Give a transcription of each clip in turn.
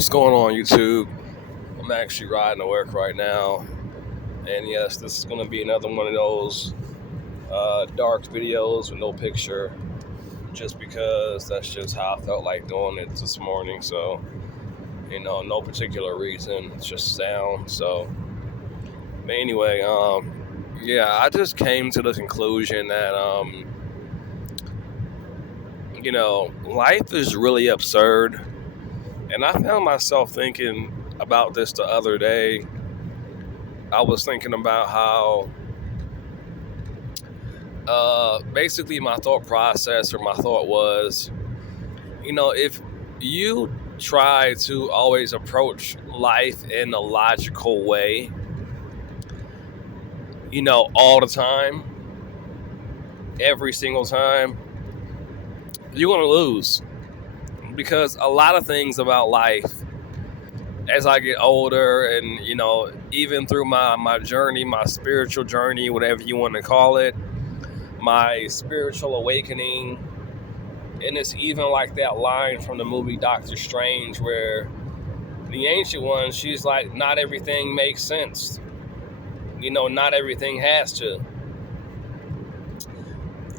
What's going on, YouTube? I'm actually riding to work right now, and yes, this is going to be another one of those dark videos with no picture, just because that's just how I felt like doing it this morning. So, no particular reason, it's just sound. So, but anyway, yeah, I just came to the conclusion that life is really absurd, and I found myself thinking about this the other day. I was thinking about how basically my thought process or my thought was, if you try to always approach life in a logical way, all the time, every single time, you're going to lose. Because a lot of things about life, as I get older and, even through my journey, my spiritual journey, whatever you want to call it, my spiritual awakening. And it's even like that line from the movie Doctor Strange where the Ancient One, she's like, not everything makes sense. Not everything has to.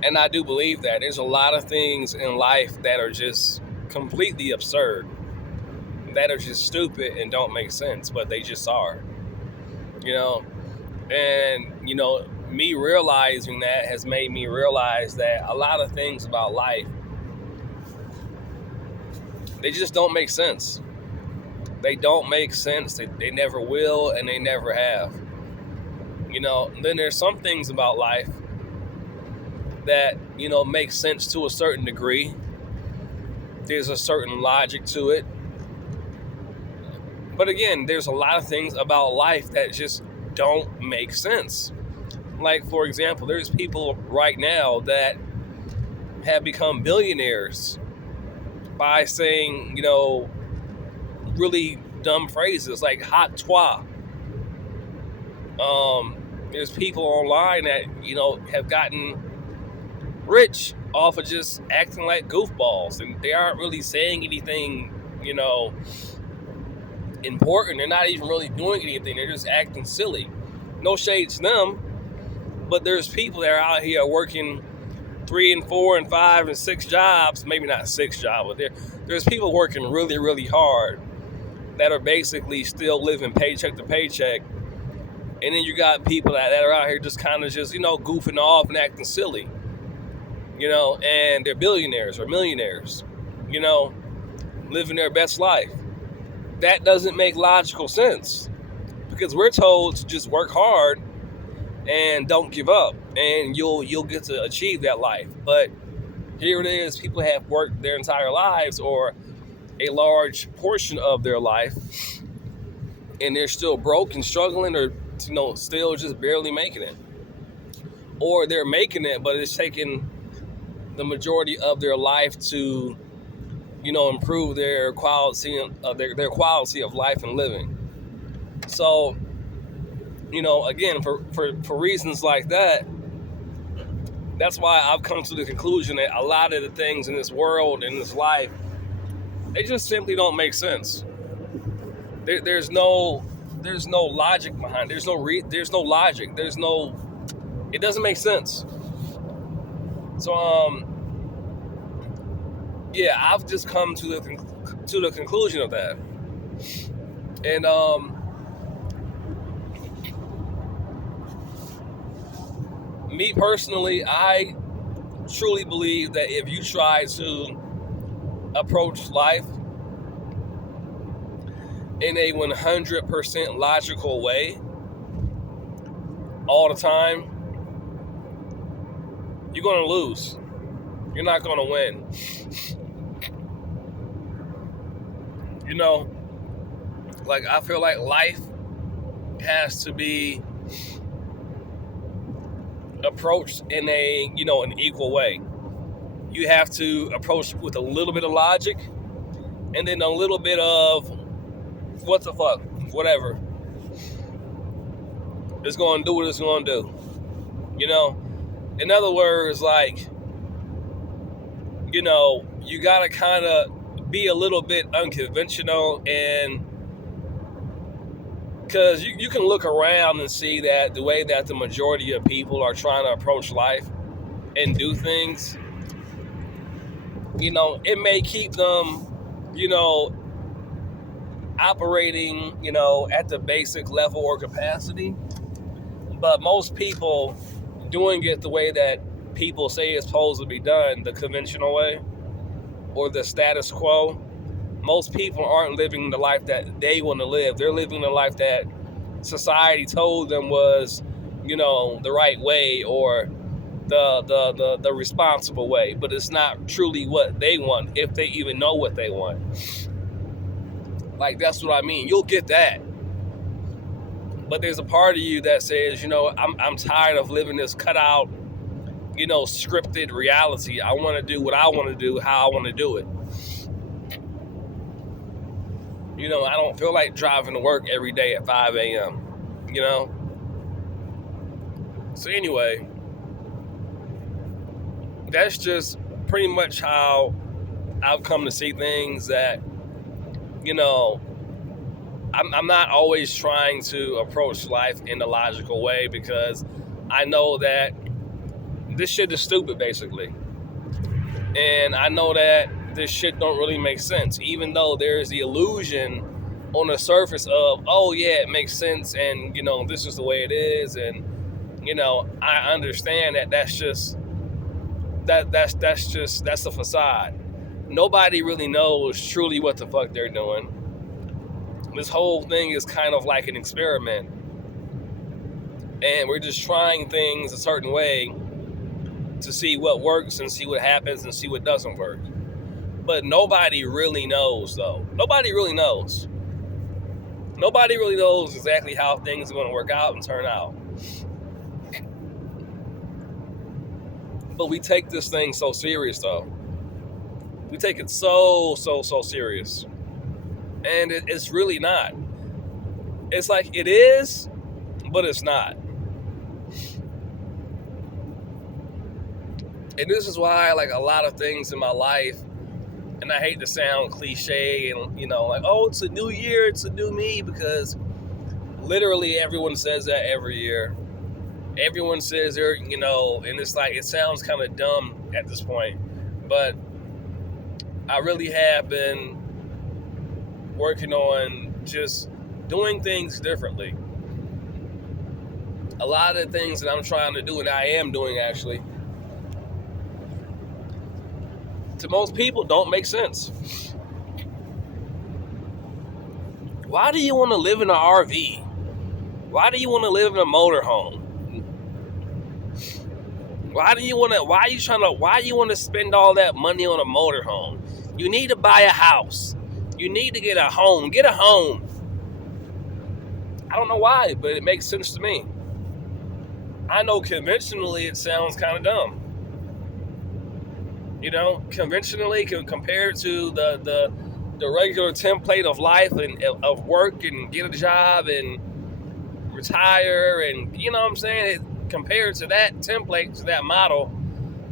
And I do believe that. There's a lot of things in life that are just completely absurd, that are just stupid and don't make sense, but they just are. And, me realizing that has made me realize that a lot of things about life, they just don't make sense. They don't make sense. They never will, and they never have. Then there's some things about life that, make sense to a certain degree. There's a certain logic to it. But again, there's a lot of things about life that just don't make sense. Like, for example, there's people right now that have become billionaires by saying, really dumb phrases like hot toi. There's people online that, have gotten rich off of just acting like goofballs, and they aren't really saying anything, important. They're not even really doing anything. They're just acting silly. No shade to them, but there's people that are out here working 3 and 4 and 5 and 6 jobs, maybe not 6 jobs, but there's people working really, really hard that are basically still living paycheck to paycheck. And then you got people that are out here just kind of just, goofing off and acting silly, and they're billionaires or millionaires, living their best life. That doesn't make logical sense, because we're told to just work hard and don't give up, and you'll get to achieve that life. But here it is, people have worked their entire lives or a large portion of their life, and they're still broke and struggling, or still just barely making it. Or they're making it, but it's taking the majority of their life to improve their quality of their quality of life and living. So again, for reasons like that, that's why I've come to the conclusion that a lot of the things in this world, in this life, they just simply don't make sense. There's no logic behind it. There's no logic. It doesn't make sense. So yeah, I've just come to the conclusion of that. And me personally, I truly believe that if you try to approach life in a 100% logical way all the time, you're going to lose. You're not going to win. Like, I feel like life has to be approached in an equal way. You have to approach with a little bit of logic, and then a little bit of what the fuck, whatever. It's going to do what it's going to do. In other words, like, you got to kind of be a little bit unconventional, and because you can look around and see that the way that the majority of people are trying to approach life and do things, it may keep them, operating, at the basic level or capacity. But most people doing it the way that people say it's supposed to be done, the conventional way or the status quo, most people aren't living the life that they want to live. They're living the life that society told them was, the right way or the responsible way. But it's not truly what they want, if they even know what they want. Like, that's what I mean. You'll get that. But there's a part of you that says, I'm tired of living this cutout, scripted reality. I want to do what I want to do, how I want to do it. I don't feel like driving to work every day at 5 a.m., So anyway, that's just pretty much how I've come to see things, that, I'm not always trying to approach life in a logical way, because I know that this shit is stupid, basically. And I know that this shit don't really make sense, even though there's the illusion on the surface of, oh yeah, it makes sense, and this is the way it is, and I understand that that's the facade. Nobody really knows truly what the fuck they're doing. This whole thing is kind of like an experiment, and we're just trying things a certain way to see what works and see what happens and see what doesn't work. But nobody really knows, though. Nobody really knows. Nobody really knows exactly how things are going to work out and turn out. But we take this thing so serious, though. We take it so serious. And it's really not. It's like it is, but it's not. And this is why, like, a lot of things in my life, and I hate to sound cliche and, like, oh, it's a new year, it's a new me, because literally everyone says that every year. Everyone says they're, and it's like, it sounds kind of dumb at this point, but I really have been working on just doing things differently. A lot of the things that I'm trying to do, and I am doing actually, to most people don't make sense. Why do you want to live in an RV? Why do you want to live in a motorhome? Why do you want to spend all that money on a motorhome? You need to buy a house. You need to get a home. Get a home. I don't know why, but it makes sense to me. I know conventionally it sounds kind of dumb. Conventionally, compared to the regular template of life and of work and get a job and retire, and what I'm saying, compared to that template, to that model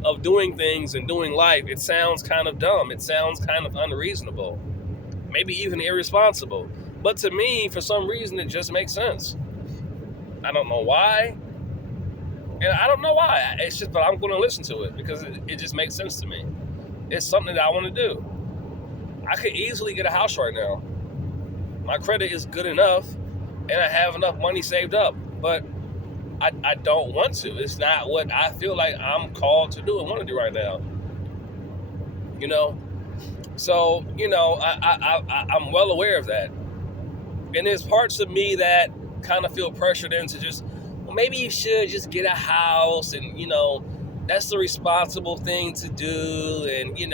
of doing things and doing life, it sounds kind of dumb. It sounds kind of unreasonable, maybe even irresponsible. But to me, for some reason, it just makes sense. I don't know why. And I don't know why. It's just, but I'm going to listen to it because it just makes sense to me. It's something that I want to do. I could easily get a house right now. My credit is good enough, and I have enough money saved up. But I don't want to. It's not what I feel like I'm called to do and want to do right now. So, I'm well aware of that. And there's parts of me that kind of feel pressured into just, well, maybe you should just get a house, and, that's the responsible thing to do, and, you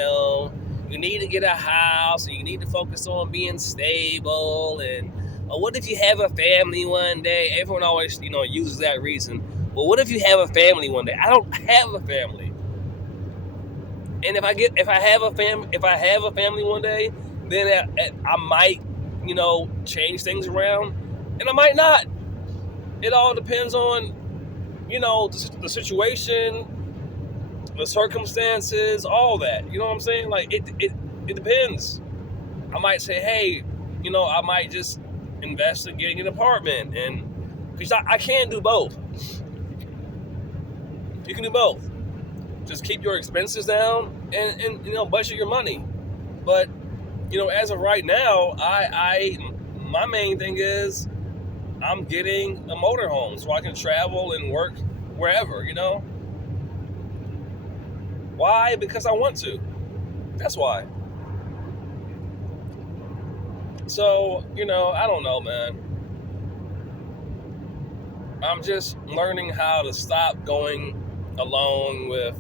need to get a house, and you need to focus on being stable, and what if you have a family one day? Everyone always, uses that reason. Well, what if you have a family one day? I don't have a family. And if I have a family one day, then I might, change things around, and I might not. It all depends on, the situation, the circumstances, all that. You know what I'm saying? Like, it depends. I might say, hey, I might just invest in getting an apartment, and because I can do both. You can do both. Just keep your expenses down and budget your money. But as of right now, I my main thing is I'm getting a motorhome so I can travel and work wherever. Why? Because I want to. That's why. So I don't know, man. I'm just learning how to stop going along with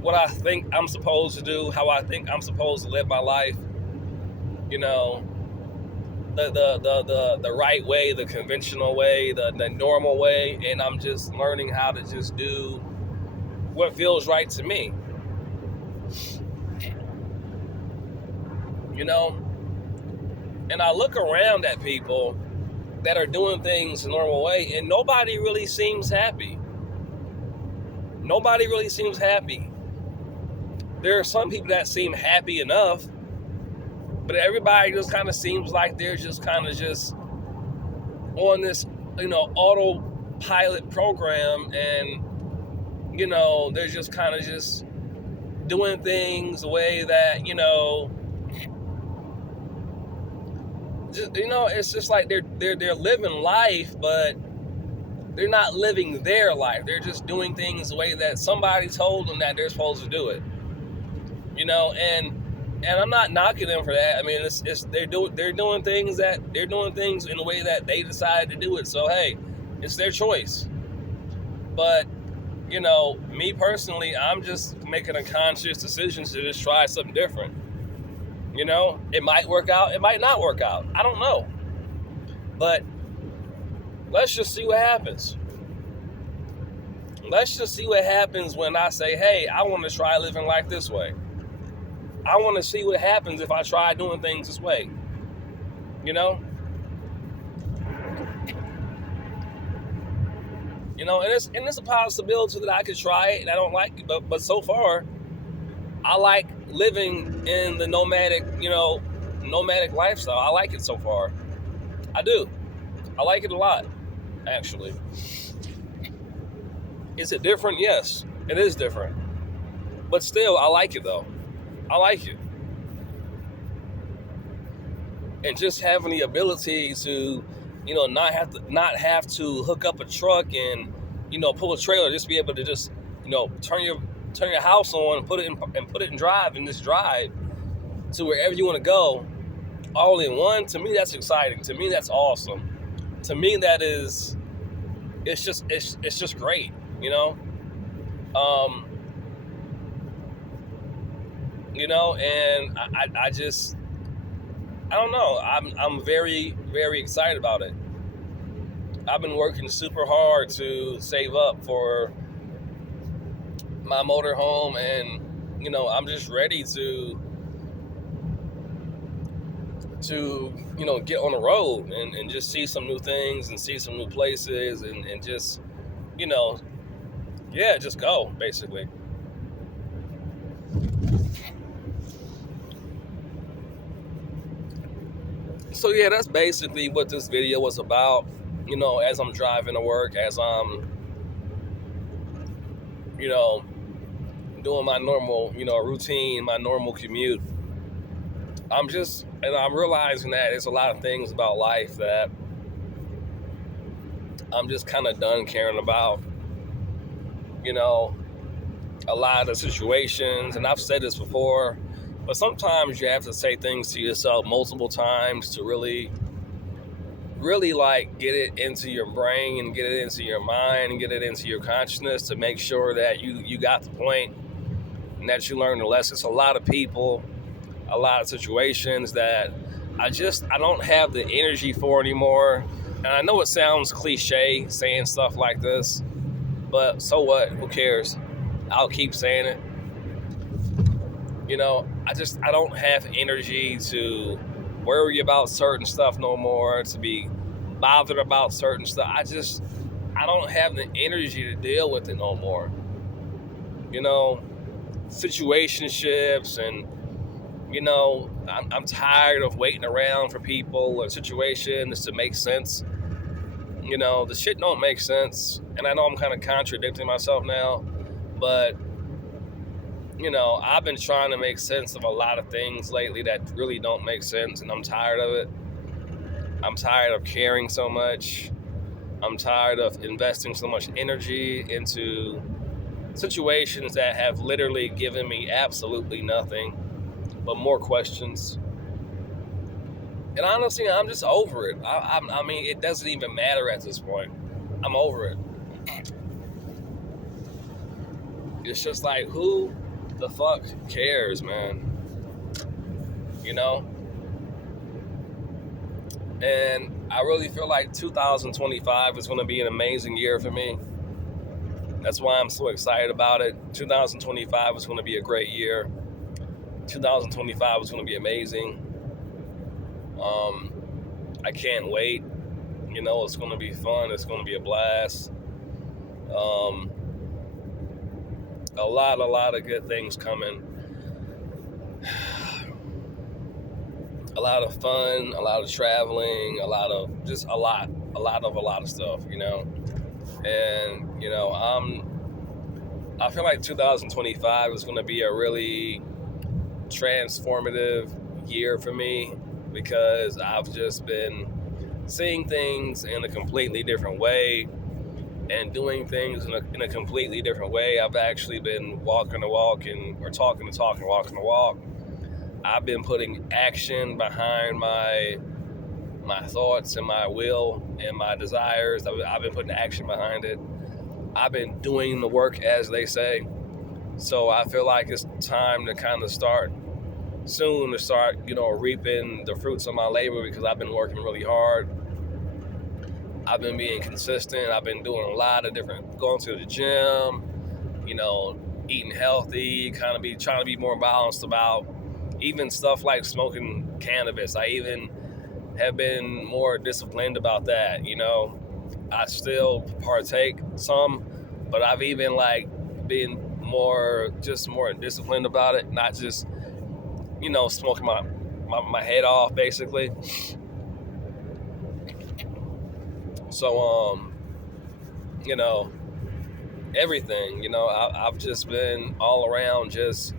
what I think I'm supposed to do, how I think I'm supposed to live my life, the right way, the conventional way, the normal way, and I'm just learning how to just do what feels right to me. And I look around at people that are doing things the normal way, and nobody really seems happy. Nobody really seems happy. There are some people that seem happy enough, but everybody just kind of seems like they're just kind of just on this, autopilot program, and, they're just kind of just doing things the way that, it's just like they're living life, but they're not living their life. They're just doing things the way that somebody told them that they're supposed to do it. And I'm not knocking them for that. I mean, they're doing things in a way that they decided to do it. So hey, it's their choice. But me personally, I'm just making a conscious decision to just try something different. It might work out, it might not work out. I don't know. But let's just see what happens. Let's just see what happens when I say, hey, I want to try living life this way. I want to see what happens if I try doing things this way. And it's a possibility that I could try it and I don't like it, but so far I like living in the nomadic lifestyle. I like it so far. I do. I like it a lot, actually. Is it different? Yes, it is different. But still, I like it though. I like it. And just having the ability to, not have to hook up a truck and, pull a trailer, just be able to just, turn your house on and put it in drive and just drive to wherever you want to go, all in one. To me, that's exciting. To me, that's awesome. To me, that is, it's just great, and I don't know. I'm very, very excited about it. I've been working super hard to save up for my motorhome, and I'm just ready to get on the road and just see some new things and see some new places and just just go, basically. So yeah, that's basically what this video was about. As I'm driving to work, as I'm doing my normal routine, my normal commute, I'm realizing that there's a lot of things about life that I'm just kind of done caring about. A lot of the situations, and I've said this before, but sometimes you have to say things to yourself multiple times to really like get it into your brain and get it into your mind and get it into your consciousness to make sure that you got the point and that you learned the lesson. It's a lot of people, a lot of situations that I don't have the energy for anymore. And I know it sounds cliche saying stuff like this, but so what? Who cares? I'll keep saying it. I don't have energy to worry about certain stuff no more, to be bothered about certain stuff. I don't have the energy to deal with it no more. Situationships and I'm tired of waiting around for people or situations to make sense. The shit don't make sense. And I know I'm kind of contradicting myself now, but, I've been trying to make sense of a lot of things lately that really don't make sense, and I'm tired of it. I'm tired of caring so much. I'm tired of investing so much energy into situations that have literally given me absolutely nothing but more questions. And honestly, I'm just over it. I mean, it doesn't even matter at this point. I'm over it. It's just like, who the fuck cares, man? You know? And I really feel like 2025 is going to be an amazing year for me. That's why I'm so excited about it. 2025 is going to be a great year. 2025 is going to be amazing. I can't wait. It's going to be fun. It's going to be a blast. A lot of good things coming. A lot of fun, a lot of traveling, a lot of stuff, And, I feel like 2025 is going to be a really transformative year for me because I've just been seeing things in a completely different way and doing things in a completely different way. I've actually been walking the walk or talking the talk and walking the walk. I've been putting action behind my thoughts and my will and my desires. I've been putting action behind it. I've been doing the work, as they say. So I feel like it's time to kind of start reaping the fruits of my labor because I've been working really hard. I've been being consistent. I've been doing a lot of going to the gym, eating healthy, trying to be more balanced about even stuff like smoking cannabis. I even have been more disciplined about that. I still partake some, but I've even been more disciplined about it, not just, smoking my head off basically. So, everything, I've just been all around just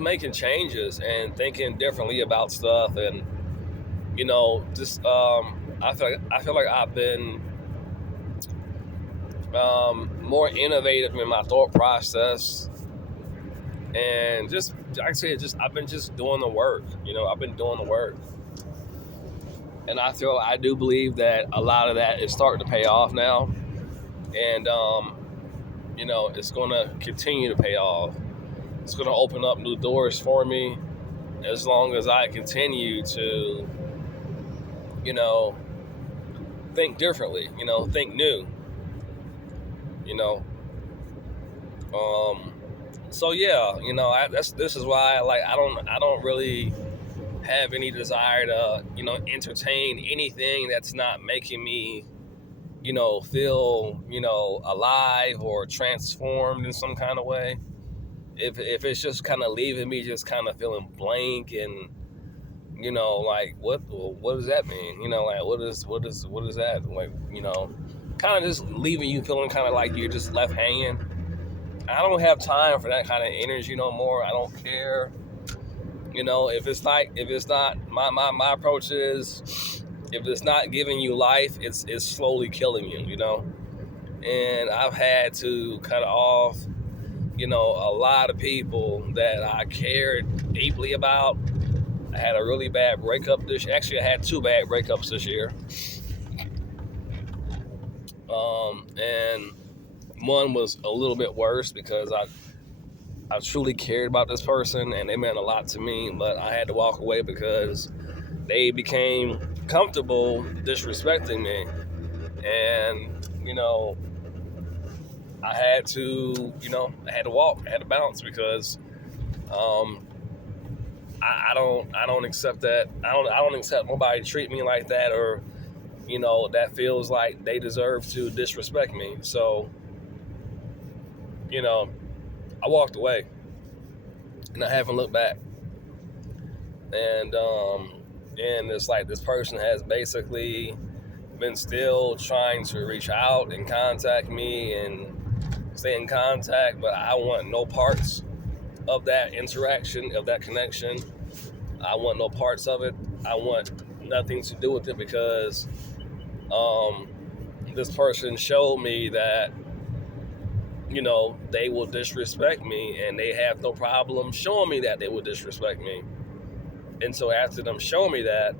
making changes and thinking differently about stuff. And, I feel like I've been more innovative in my thought process. And just, like I said, I've been just doing the work. I've been doing the work. And I do believe that a lot of that is starting to pay off now. And, it's going to continue to pay off. It's going to open up new doors for me as long as I continue to, think differently, think new, So yeah, this is why I don't really have any desire to, entertain anything that's not making me, feel, alive or transformed in some kind of way. If it's just kind of leaving me just kind of feeling blank and, what does that mean? What is that? Kind of just leaving you feeling kind of like you're just left hanging. I don't have time for that kind of energy no more. I don't care. If it's not, my approach is, if it's not giving you life, it's slowly killing you, And I've had to cut off, a lot of people that I cared deeply about. I had a really bad breakup I had 2 bad breakups this year. And one was a little bit worse because I truly cared about this person and they meant a lot to me, but I had to walk away because they became comfortable disrespecting me. And, I had to walk, I had to bounce because I don't accept that. I don't accept nobody treat me like that, or that feels like they deserve to disrespect me. So you know, I walked away and I haven't looked back. And it's like this person has basically been still trying to reach out and contact me and stay in contact, but I want no parts of that interaction, of that connection. I want no parts of it. I want nothing to do with it because this person showed me that, they will disrespect me, and they have no problem showing me that they will disrespect me. And so after them showing me that,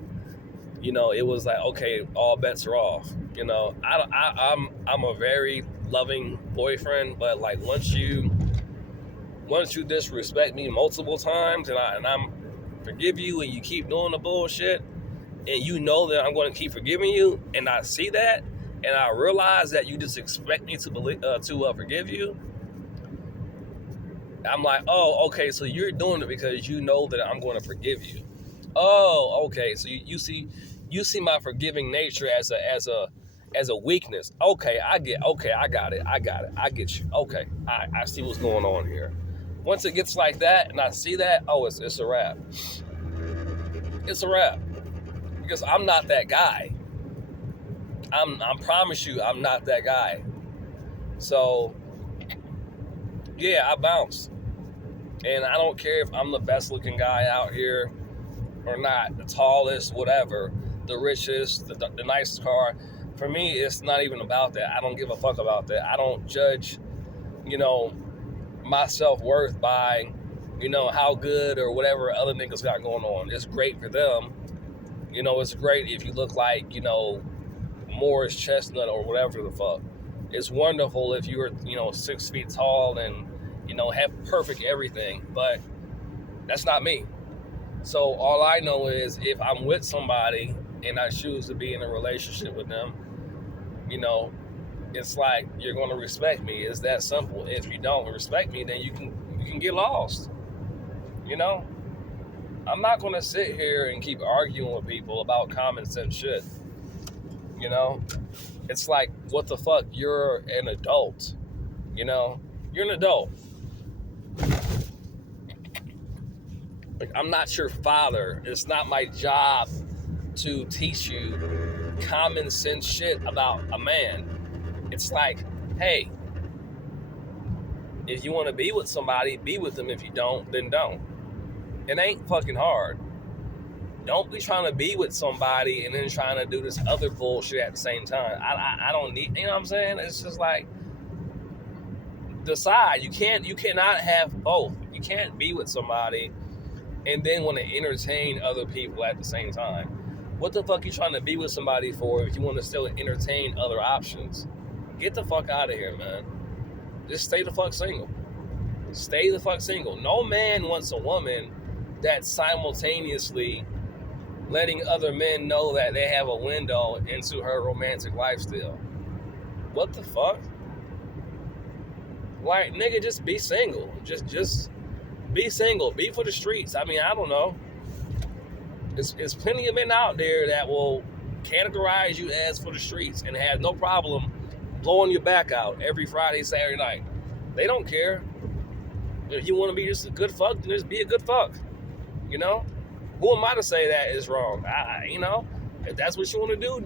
it was like, okay, all bets are off. I'm a very loving boyfriend, but like once you disrespect me multiple times, and I'm forgive you, and you keep doing the bullshit, and you know that I'm going to keep forgiving you, and I see that, and I realize that you just expect me to forgive you. I'm like, oh, okay, so you're doing it because you know that I'm going to forgive you. Oh, okay, so you see my forgiving nature as a weakness. Okay, I got it. I get you. Okay, I see what's going on here. Once it gets like that, and I see that, oh, it's a wrap. It's a wrap because I'm not that guy. I promise you, I'm not that guy. So, yeah, I bounced. And I don't care if I'm the best looking guy out here or not, the tallest, whatever, the richest, the nicest car. For me, it's not even about that. I don't give a fuck about that. I don't judge, my self-worth by, how good or whatever other niggas got going on. It's great for them. It's great if you look like, Morris Chestnut or whatever the fuck. It's wonderful if you're, 6 feet tall and, have perfect everything. But that's not me. So all I know is if I'm with somebody and I choose to be in a relationship with them, it's like you're going to respect me. It's that simple. If you don't respect me, then you can get lost. I'm not going to sit here and keep arguing with people about common sense shit. It's like, what the fuck? You're an adult. You're an adult. Like, I'm not your father. It's not my job to teach you common sense shit about a man. It's like, hey, if you want to be with somebody, be with them. If you don't, then don't. It ain't fucking hard. Don't be trying to be with somebody and then trying to do this other bullshit at the same time. I don't need, you know what I'm saying? It's just like, decide. You cannot have both. You can't be with somebody and then want to entertain other people at the same time. What the fuck you trying to be with somebody for if you want to still entertain other options? Get the fuck out of here, man. Just stay the fuck single. Stay the fuck single. No man wants a woman that's simultaneously letting other men know that they have a window into her romantic lifestyle. What the fuck? Like, nigga, just be single. Just be single. Be for the streets. I mean, I don't know. There's plenty of men out there that will categorize you as for the streets and have no problem blowing your back out every Friday, Saturday night. They don't care. If you want to be just a good fuck, then just be a good fuck. Who am I to say that is wrong? If that's what you want to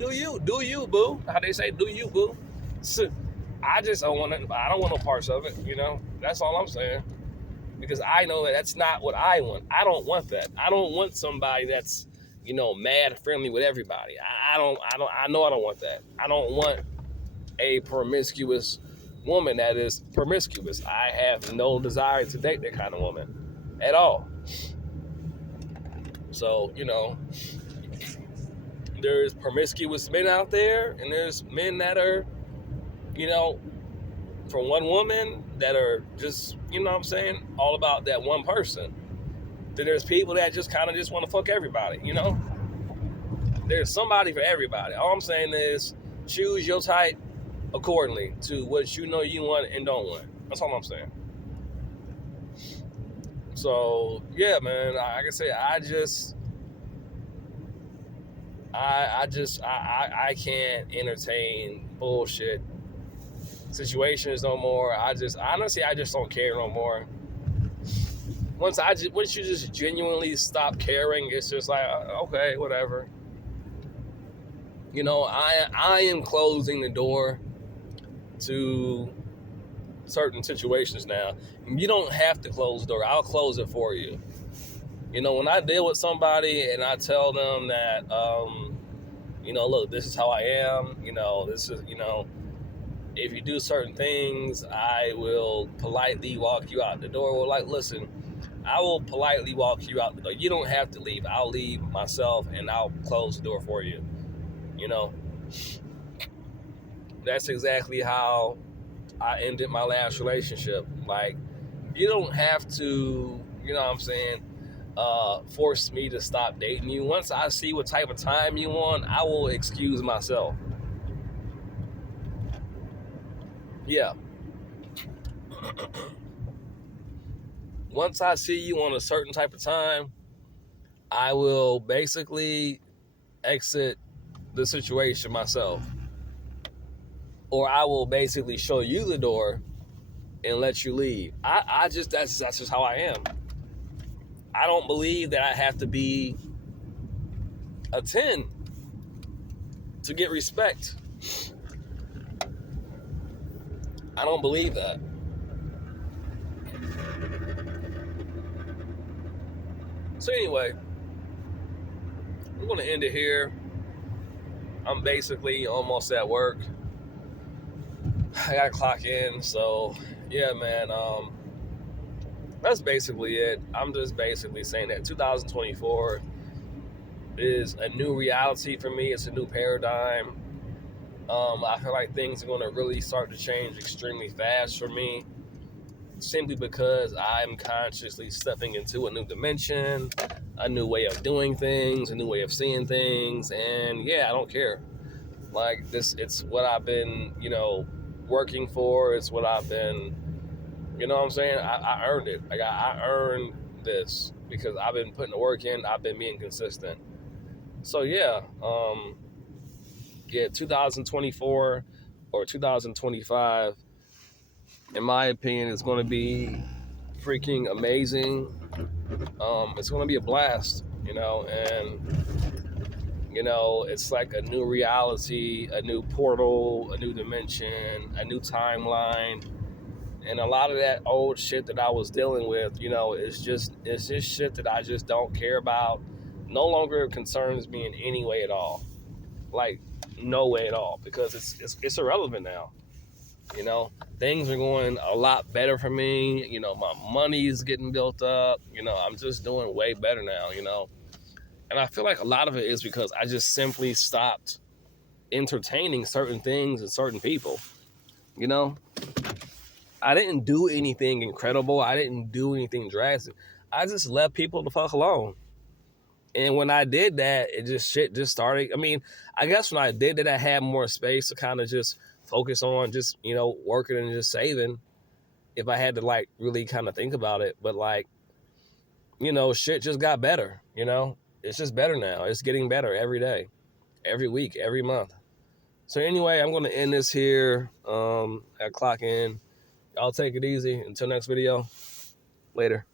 do you, boo. How they say, do you, boo. So, I just don't want to. I don't want no parts of it. That's all I'm saying. Because I know that that's not what I want. I don't want that. I don't want somebody that's, mad friendly with everybody. I know I don't want that. I don't want a promiscuous woman that is promiscuous. I have no desire to date that kind of woman at all. So, there's promiscuous men out there, and there's men that are, from one woman that are just, all about that one person. Then there's people that just kind of just want to fuck everybody, There's somebody for everybody. All I'm saying is choose your type accordingly to what you know you want and don't want. That's all I'm saying. So, yeah, man, like I say, I can't entertain bullshit situations no more. I just don't care no more. Once you just genuinely stop caring, it's just like okay, whatever. I am closing the door to certain situations now. You don't have to close the door. I'll close it for you. When I deal with somebody and I tell them that, look, this is how I am. This is, if you do certain things, I will politely walk you out the door. Well, like, listen, I will politely walk you out the door. You don't have to leave. I'll leave myself and I'll close the door for you. That's exactly how I ended my last relationship. Like, you don't have to, force me to stop dating you. Once I see what type of time you want, I will excuse myself. Yeah. Once I see you on a certain type of time, I will basically exit the situation myself. Or I will basically show you the door and let you leave. That's just how I am. I don't believe that I have to be a 10 to get respect. I don't believe that. So anyway, I'm going to end it here. I'm basically almost at work. I got to clock in. So yeah, man, that's basically it. I'm just basically saying that 2024 is a new reality for me. It's a new paradigm. I feel like things are going to really start to change extremely fast for me, simply because I'm consciously stepping into a new dimension, a new way of doing things, a new way of seeing things, and yeah, I don't care. Like this, it's what I've been, working for. It's what I've been, what I'm saying? I earned it. Like I earned this because I've been putting the work in. I've been being consistent. So yeah, 2024 or 2025, in my opinion, is going to be freaking amazing. It's going to be a blast, and it's like a new reality, a new portal, a new dimension, a new timeline. And a lot of that old shit that I was dealing with, it's just shit that I just don't care about. No longer concerns me in any way at all. Like, no way at all, because it's irrelevant now. Things are going a lot better for me. My money's getting built up. I'm just doing way better now. And I feel like a lot of it is because I just simply stopped entertaining certain things and certain people. I didn't do anything incredible. I didn't do anything drastic. I just left people the fuck alone. And when I did that, shit just started. I mean, I guess when I did that, I had more space to kind of just focus on just, working and just saving, if I had to like really kind of think about it. But like, shit just got better, It's just better now. It's getting better every day, every week, every month. So anyway, I'm going to end this here at clock in. Y'all take it easy. Until next video. Later.